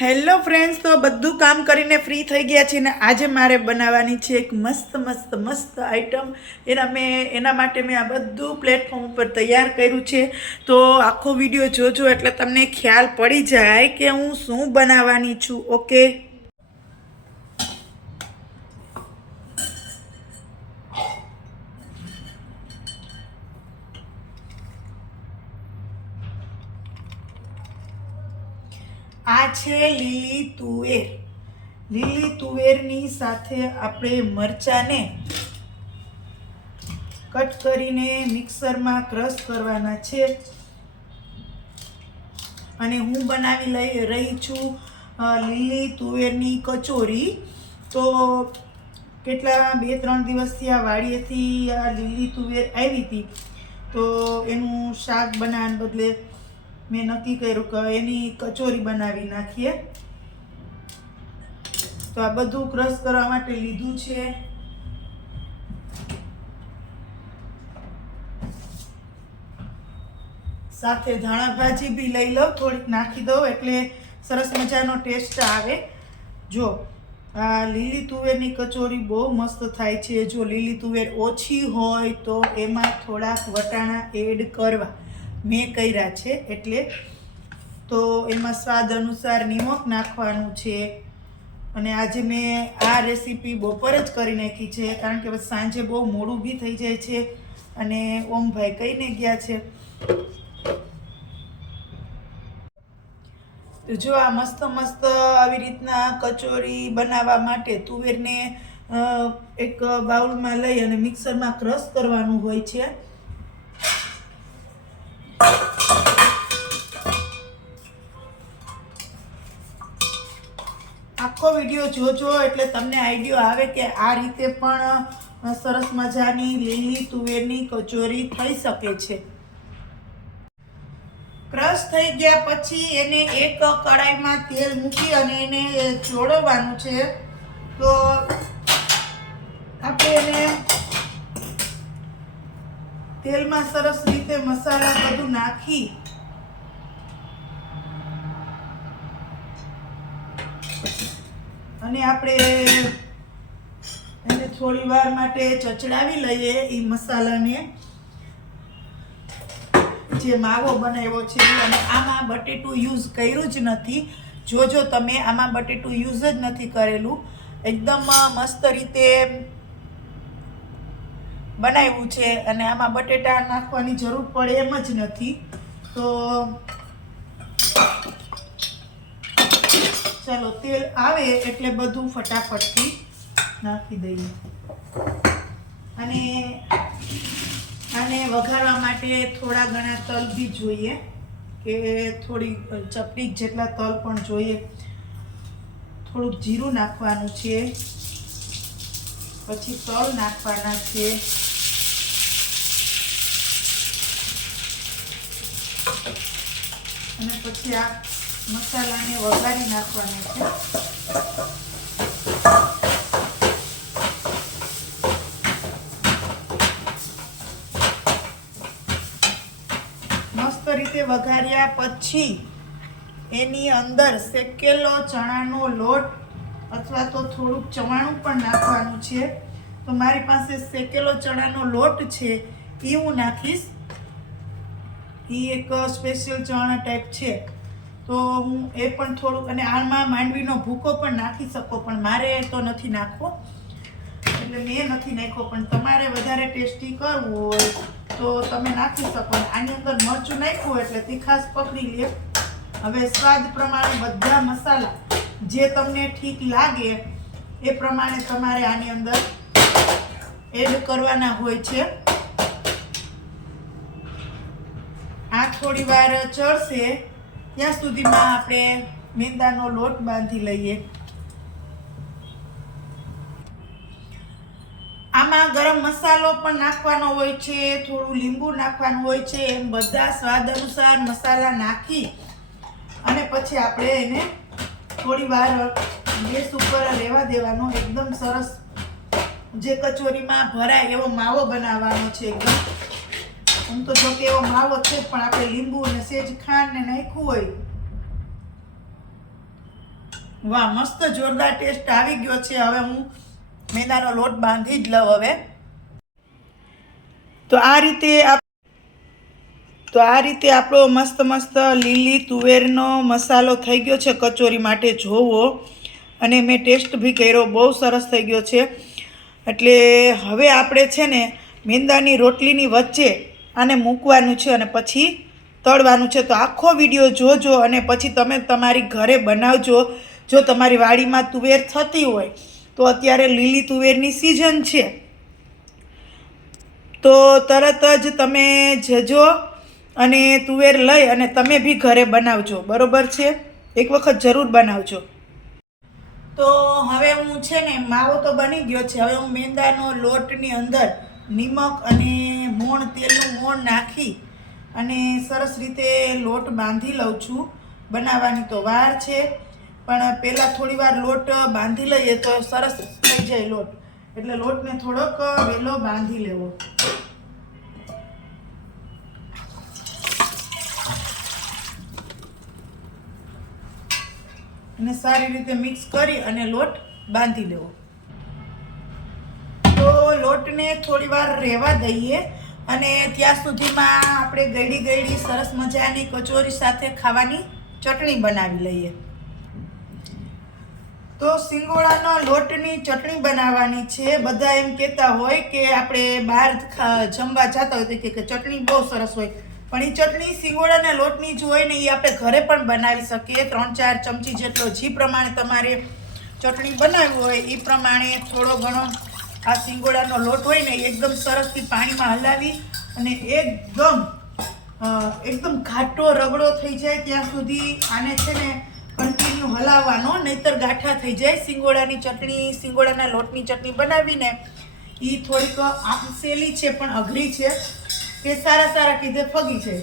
Hello friends, તો બધું કામ કરીને ફ્રી થઈ ગયા છે ને આજે મારે બનાવવાની છે એક મસ્ત મસ્ત મસ્ત આઈટમ એના મેં, એના માટે મેં આ બધું પ્લેટફોર્મ ઉપર તૈયાર કર્યું છે. તો આખો વીડિયો જોજો એટલે તમને ખ્યાલ પડી જાય કે હું શું બનાવવાની છું ઓકે આ છે લીલી તુવેર. લીલી તુવેરની સાથે આપણે મરચાને કટ કરીને મિક્સરમાં ક્રશ કરવાના છે. અને હું બનાવી લઈ રહી છું લીલી તુવેરની કચોરી. તો કેટલા બે, ત્રણ દિવસથી આ વાડીએથી આ લીલી તુવેર આવી હતી. તો એનું શાક બનાવવાને બદલે મેં નક્કી કર્યું કે એની કચોરી બનાવી નાખીએ. તો આ બધું ક્રશ કરવા માટે લીધું છે. સાથે ધાણા ભાજી બી લઈ લઉં, થોડીક નાખી દઉં એટલે સરસ મજાનો ટેસ્ટ આવે. જો, આ લીલી તુવેરની કચોરી બહુ મસ્ત થાય છે. જો લીલી તુવેર ઓછી હોય તો એમાં થોડાક વટાણા એડ કરવા. મેં કર્યા છે એટલે તો એમાં સ્વાદ અનુસાર નિમક નાખવાનું છે. અને આજે મેં આ રેસીપી બપોર જ કરી નાખી છે, કારણ કે સાંજે બહુ મોડું બી થઈ જાય છે અને ઓમભાઈ કહીને ગયા છે. તો જો આ મસ્ત મસ્ત આવી રીતના કચોરી બનાવવા માટે તુવેરને એક બાઉલમાં લઈ અને મિક્સરમાં ક્રશ કરવાનું હોય છે. વીડિયો જોજો એટલે તમને આઈડિયો આવે કે આ રીતે પણ સરસ મજાની લીલી તુવેરની કચોરી થઈ શકે છે. ક્રશ થઈ ગયા પછી એને એક કડાઈમાં તેલ મૂકી અને એને ચોળવવાનું છે. તો આપણે એને તેલમાં સરસ રીતે મસાલા બધું નાખી અને આપણે એને થોડી વાર માટે ચચડાવી લઈએ એ મસાલાને. જે માવો બનાવ્યો છે અને આમાં બટેટું યુઝ કર્યું જ નથી. જોજો તમે, આમાં બટેટું યુઝ જ નથી કરેલું. એકદમ મસ્ત રીતે બનાવ્યું છે અને આમાં બટેટા નાખવાની જરૂર પડે એમ જ નથી. તો ચાલો તેલ આવે એટલે બધું ફટાફટથી નાખી દઈએ. અને આને વઘારવા માટે થોડા ઘણા તલ બી જોઈએ કે થોડી ચપટીક જેટલા તલ પણ જોઈએ. થોડુંક જીરું નાખવાનું છે. પછી તલ નાખવાના છે. અને પછી આ મસાલાને વઘારી નાખવાની છે. મસ્ત રીતે વઘાર્યા પછી એની અંદર શેકેલો ચણાનો લોટ અથવા તો થોડુંક ચવાણું પણ નાખવાનું છે. તો મારી પાસે શેકેલો ચણાનો લોટ છે, એ હું નાખીશ. એ એક સ્પેશિયલ ચણા ટાઈપ છે. તો હું એ પણ થોડુંક, અને આમાં માંડવીનો ભૂકો પણ નાખી શકો, પણ મારે તો નથી નાખવો. એટલે મેં નથી નાખ્યો, પણ તમારે વધારે ટેસ્ટી કરવું હોય તો તમે નાખી શકો. આની અંદર મરચું નાખ્યું એટલે તીખાશ પકડી લે. હવે સ્વાદ પ્રમાણે બધા મસાલા જે તમને ઠીક લાગે, એ પ્રમાણે તમારે આની અંદર એડ કરવાના હોય છે. આ થોડી વાર ચડશે. ત્યાં સુધીમાં આપણે મેંદાનો લોટ બાંધી લઈએ. આમાં ગરમ મસાલો પણ નાખવાનો હોય છે, થોડું લીંબુ નાખવાનું હોય છે, એમ બધા સ્વાદ અનુસાર મસાલા નાખી અને પછી આપણે એને થોડી વાર ગેસ ઉપર રહેવા દેવાનો, એકદમ સરસ. જે કચોરીમાં ભરાય એવો માવો બનાવવાનો છે, એકદમ. આમ તો જોકે એવો માવો છે પણ આપણે લીંબુ અને સેજ ખાંડ ને નાખ્યું હોય. વાહ, મસ્ત જોરદાર ટેસ્ટ આવી ગયો છે. હવે હું મેંદાનો લોટ બાંધી જ લઉં હવે. તો આ રીતે આપ તો આ રીતે આપણો મસ્ત મસ્ત લીલી તુવેરનો મસાલો થઈ ગયો છે કચોરી માટે જોવો. અને મેં ટેસ્ટ બી કર્યો, બહુ સરસ થઈ ગયો છે. એટલે હવે આપણે છે ને મેંદાની રોટલીની વચ્ચે આને મૂકવાનું છે અને પછી તળવાનું છે. તો આખો વીડિયો જોજો અને પછી તમે તમારી ઘરે બનાવજો. જો તમારી વાડીમાં તુવેર થતી હોય, તો અત્યારે લીલી તુવેરની સિઝન છે. તો તરત જ તમે જજો અને તુવેર લઈ અને તમે બી ઘરે બનાવજો. બરોબર છે? એક વખત જરૂર બનાવજો. તો હવે હું છે ને, માવો તો બની ગયો છે. હવે હું મેંદાનો લોટની અંદર નિમક અને મોણ તેલનું મોણ નાખી અને સરસ રીતે લોટ બાંધી લઉં છું. બનાવવાની તો વાર છે, પણ પહેલાં થોડી વાર લોટ બાંધી લઈએ તો સરસ થઈ જાય લોટ. એટલે લોટને થોડોક વહેલો બાંધી લેવો. અને સારી રીતે મિક્સ કરી અને લોટ બાંધી લેવો. તો લોટને થોડી વાર રહેવા દઈએ. અને ત્યાં સુધીમાં આપણે ગળી ગળી સરસ મજાની કચોરી સાથે ખાવાની ચટણી બનાવી લઈએ. તો સિંગોળાનો લોટની ચટણી બનાવવાની છે. બધા એમ કહેતા હોય કે આપણે બહાર જમવા જતા હોય તો કે ચટણી બહુ સરસ હોય. પણ એ ચટણી સિંગોડાના લોટની જ હોય ને એ આપણે ઘરે પણ બનાવી શકીએ. ત્રણ ચાર ચમચી જેટલો જે પ્રમાણે તમારે ચટણી બનાવવી હોય એ પ્રમાણે થોડો ઘણો આ સિંગોડાનો લોટ હોય ને એકદમ સરસથી પાણીમાં હલાવી અને એકદમ એકદમ ઘાટો રગડો થઈ જાય ત્યાં સુધી આને છે ને કન્ટિન્યુ હલાવવાનો, નહીતર ગાંઠા થઈ જાય. સિંગોડાની ચટણી, સિંગોડાના લોટની ચટણી બનાવીને એ થોડીક આમ સહેલી છે પણ અઘરી છે, કે સારા સારા કીધે ફગી છે.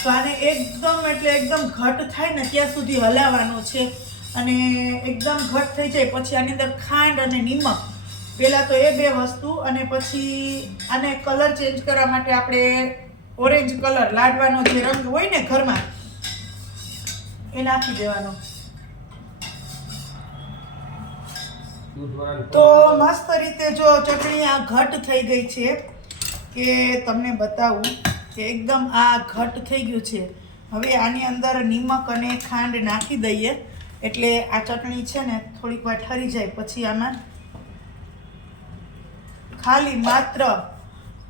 તો આને એકદમ એટલે એકદમ ઘટ થાય ને ત્યાં સુધી હલાવવાનો છે અને એકદમ ઘટ થઈ જાય. પછી આની અંદર ખાંડ અને નિમક પહેલાં તો એ બે વસ્તુ અને પછી આને કલર ચેન્જ કરવા માટે આપણે ઓરેન્જ કલર લાડવાનો જે રંગ હોય ને ઘરમાં એ નાખી દેવાનો. તો મસ્ત રીતે જો ચટણી આ ઘટ થઈ ગઈ છે કે તમને બતાવું કે એકદમ આ ઘટ થઈ ગયું છે. હવે આની અંદર નિમક અને ખાંડ નાખી દઈએ. એટલે આ ચટણી છે ને થોડીક વાર ઠરી જાય પછી આમાં ખાલી માત્ર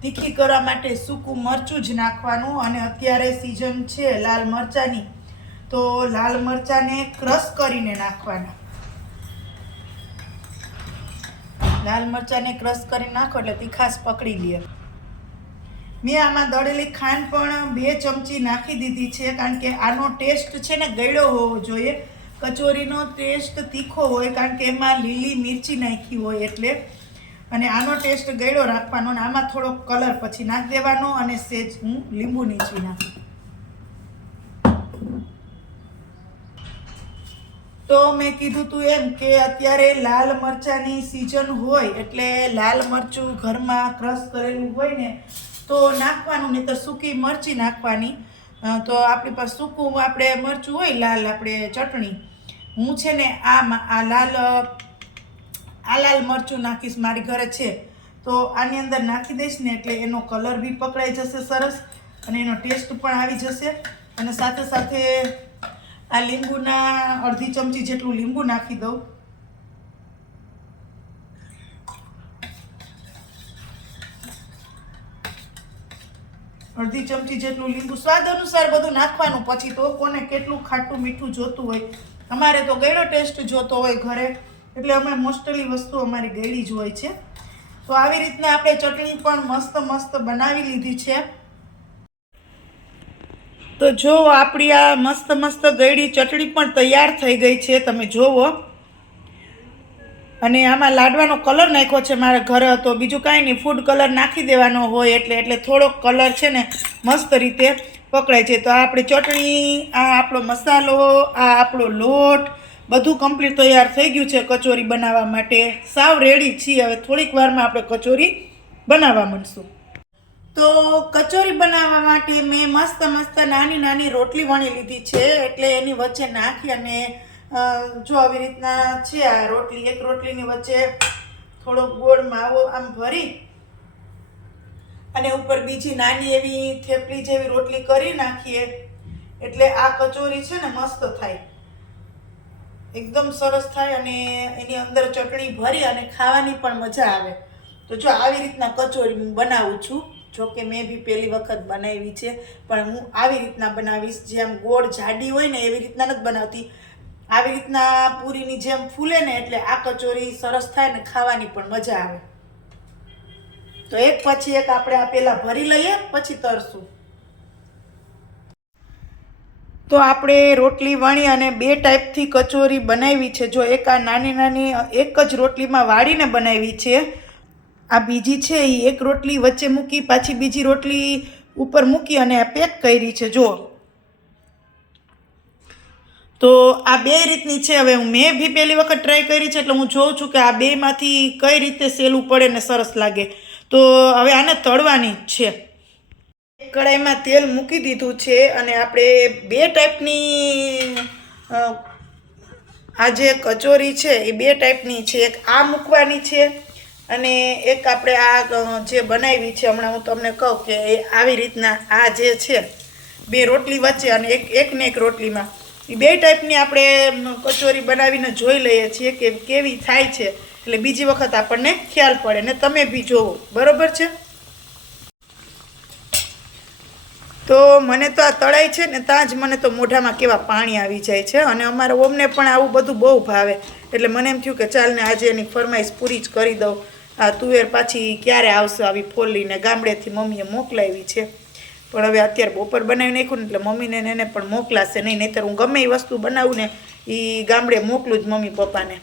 તીખી કરવા માટે સૂકું મરચું જ નાખવાનું અને અત્યારે સિઝન છે લાલ મરચાંની, તો લાલ મરચાંને ક્રશ કરીને નાખવાના. લાલ મરચાંને ક્રશ કરી નાખો એટલે તીખાશ પકડી લે. મેં આમાં દળેલી ખાંડ પણ બે ચમચી નાખી દીધી છે, કારણ કે આનો ટેસ્ટ છે ને ગળ્યો હોવો જોઈએ. કચોરીનો ટેસ્ટ તીખો હોય, કારણ કે એમાં લીલી મિરચી નાખી હોય એટલે અને આનો ટેસ્ટ ગળ્યો રાખવાનો અને આમાં થોડો કલર પછી નાખી દેવાનો અને સેજ હું લીંબુ નીચી નાખું. તો મેં કીધું તું એમ કે અત્યારે લાલ મરચાંની સિઝન હોય એટલે લાલ મરચું ઘરમાં ક્રશ કરેલું હોય ને તો નાખવાનું નહીં તો સૂકી મરચી નાખવાની. તો આપણી પાસે સૂકું આપણે મરચું હોય લાલ આપણે ચટણી. હું છે ને આ આ લાલ આ લાલ મરચું નાખીશ, મારી ઘરે છે. તો આની અંદર નાખી દઈશ ને એટલે એનો કલર બી પકડાઈ જશે સરસ અને એનો ટેસ્ટ પણ આવી જશે. અને સાથે સાથે આ લીંબુના અડધી ચમચી જેટલું લીંબુ નાખી દઉં. અડધી ચમચી જેટલું લીંબુ સ્વાદ અનુસાર બધું નાખવાનું. પછી તો કોને કેટલું ખાટું મીઠું જોતું હોય, અમારે તો ગળ્યો ટેસ્ટ જોતો હોય ઘરે. એટલે અમે મોસ્ટલી વસ્તુ અમારી ગળી જ હોય છે. તો આવી રીતના આપણે ચટણી પણ મસ્ત મસ્ત બનાવી લીધી છે. તો જો આપણી આ મસ્ત મસ્ત ગળી ચટણી પણ તૈયાર થઈ ગઈ છે, તમે જોવો. અને આમાં લાડવાનો કલર નાખ્યો છે મારા ઘરે હતો બીજું કાંઈ નહીં ફૂડ કલર નાખી દેવાનો હોય એટલે એટલે થોડોક કલર છે ને મસ્ત રીતે પકડાય છે. તો આપણે ચટણી, આ આપણો મસાલો, આ આપણો લોટ બધું કમ્પ્લીટ તૈયાર થઈ ગયું છે કચોરી બનાવવા માટે. સાવ રેડી છીએ. હવે થોડીક વારમાં આપણે કચોરી બનાવવા માંડશું તો કચોરી બનાવવા માટે મેં મસ્ત મસ્ત નાની નાની રોટલી વણી લીધી છે. એટલે એની વચ્ચે નાખી અને જો આવી રીતના છે આ રોટલી, એક રોટલીની વચ્ચે થોડો ગોળ માવો આમ ભરી અને ઉપર બીજી નાની એવી થેપલી જેવી રોટલી કરી નાખીએ. એટલે આ કચોરી છે ને મસ્ત થાય. એકદમ સરસ થાય અને એની અંદર ચટણી ભરી અને ખાવાની પણ મજા આવે. તો જો આવી રીતના કચોરી હું બનાવું છું, જો કે મેં બી પહેલી વખત બનાવી છે, પણ હું આવી રીતના બનાવીશ. જેમ ગોળ જાડી હોય ને એવી રીતના નથી બનાવતી. આવી રીતના પૂરીની જેમ ફૂલે ને એટલે આ કચોરી સરસ થાય ને ખાવાની પણ મજા આવે. તો એક પછી એક આપણે આ પહેલાં ભરી લઈએ, પછી તરશું. તો આપણે રોટલી વણી અને બે ટાઈપથી કચોરી બનાવી છે. જો એક આ નાની નાની, એક જ રોટલીમાં વાળીને બનાવી છે. આ બીજી છે એ એક રોટલી વચ્ચે મૂકી, પાછી બીજી રોટલી ઉપર મૂકી અને પેક કરી છે. જો. તો આ બે રીતની છે. હવે હું મેં બી પહેલી વખત ટ્રાય કરી છે, એટલે હું જોઉં છું કે આ બેમાંથી કઈ રીતે સહેલું પડે ને સરસ લાગે. તો હવે આને તળવાની જ છે. કડાઈમાં તેલ મૂકી દીધું છે અને આપણે બે ટાઈપની આ જે કચોરી છે એ બે ટાઈપની છે. એક આ મૂકવાની છે અને એક આપણે આ જે બનાવી છે, હમણાં હું તમને કહું કે આવી રીતના આ જે છે, બે રોટલી વચ્ચે અને એક એક ને એક રોટલીમાં. એ બે ટાઈપની આપણે કચોરી બનાવીને જોઈ લઈએ છીએ કે કેવી થાય છે. એટલે બીજી વખત આપણને ખ્યાલ પડે ને તમે બી જોવો. બરોબર છે? તો મને તો આ તળાઈ છે ને ત્યાં જ મને તો મોઢામાં કેવા પાણી આવી જાય છે અને અમારા ઓમને પણ આવું બધું બહુ ભાવે. એટલે મને એમ થયું કે ચાલ ને આજે એની ફરમાઈશ પૂરી જ કરી દઉં. આ તુવેર પાછી ક્યારે આવશે આવી ફોલીને ગામડેથી મમ્મીએ મોકલાવી છે. પણ હવે અત્યારે બપોર બનાવી નાખ્યું ને એટલે મમ્મીને એને પણ મોકલાશે નહીં, નહીતર હું ગમે એ વસ્તુ બનાવું ને એ ગામડે મોકલું જ મમ્મી પપ્પાને.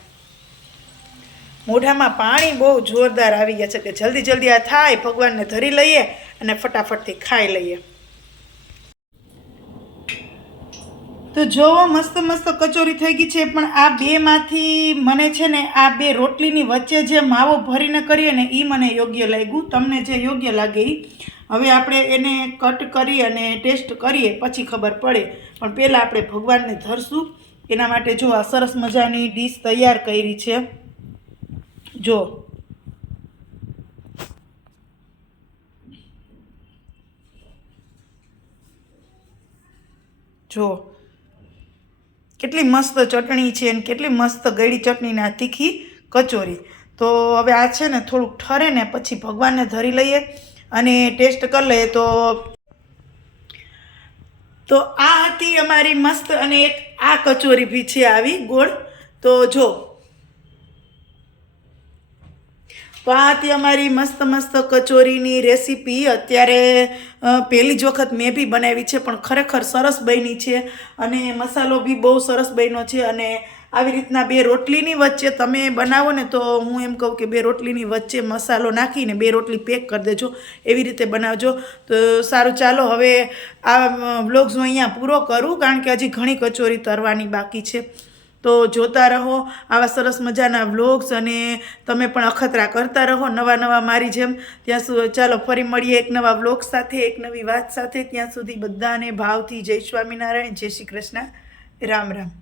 મોઢામાં પાણી બહુ જોરદાર આવી ગયા છે કે જલ્દી જલ્દી આ થાય, ભગવાનને ધરી લઈએ અને ફટાફટથી ખાઈ લઈએ. તો જોવો, મસ્ત મસ્ત કચોરી થઈ ગઈ છે, પણ આ બેમાંથી મને છે ને આ બે રોટલીની વચ્ચે જે માવો ભરીને કરીએ ને એ મને યોગ્ય લાગ્યું. તમને જે યોગ્ય લાગે એ હવે આપણે એને કટ કરી અને ટેસ્ટ કરીએ, પછી ખબર પડે. પણ પહેલાં આપણે ભગવાનને ધરશું. એના માટે જો આ સરસ મજાની ડીશ તૈયાર કરી છે. જો. જો. કેટલી મસ્ત ચટણી છે અને કેટલી મસ્ત ગળી ચટણીને આ તીખી કચોરી. તો હવે આ છે ને થોડુંક ઠરે ને પછી ભગવાનને ધરી લઈએ અને ટેસ્ટ કરી લઈએ તો. તો આ હતી અમારી મસ્ત અને એક આ કચોરી બી છે આવી ગોળ. તો જો તો આ હતી અમારી મસ્ત મસ્ત કચોરીની રેસીપી. અત્યારે પહેલી જ વખત મેં બી બનાવી છે, પણ ખરેખર સરસ બની છે અને મસાલો બી બહુ સરસ બન્યો છે અને આવી રીતના બે રોટલીની વચ્ચે તમે બનાવો ને તો હું એમ કહું કે બે રોટલીની વચ્ચે મસાલો નાખીને બે રોટલી પેક કરી દેજો, એવી રીતે બનાવજો. તો સારું, ચાલો હવે આ બ્લોગ્સ હું અહીંયા પૂરો કરું, કારણ કે હજી ઘણી કચોરી તરવાની બાકી છે. તો જોતા રહો. આવા સરસ મજાના વ્લોગ્સ અને તમે પણ અખતરા કરતા રહો નવા નવા મારી જેમ. ત્યાં સુધી ચાલો ફરી મળીએ એક નવા વ્લોગ સાથે, એક નવી વાત સાથે. ત્યાં સુધી બધાને ભાવથી જય સ્વામિનારાયણ, જય શ્રી કૃષ્ણ. રામ રામ.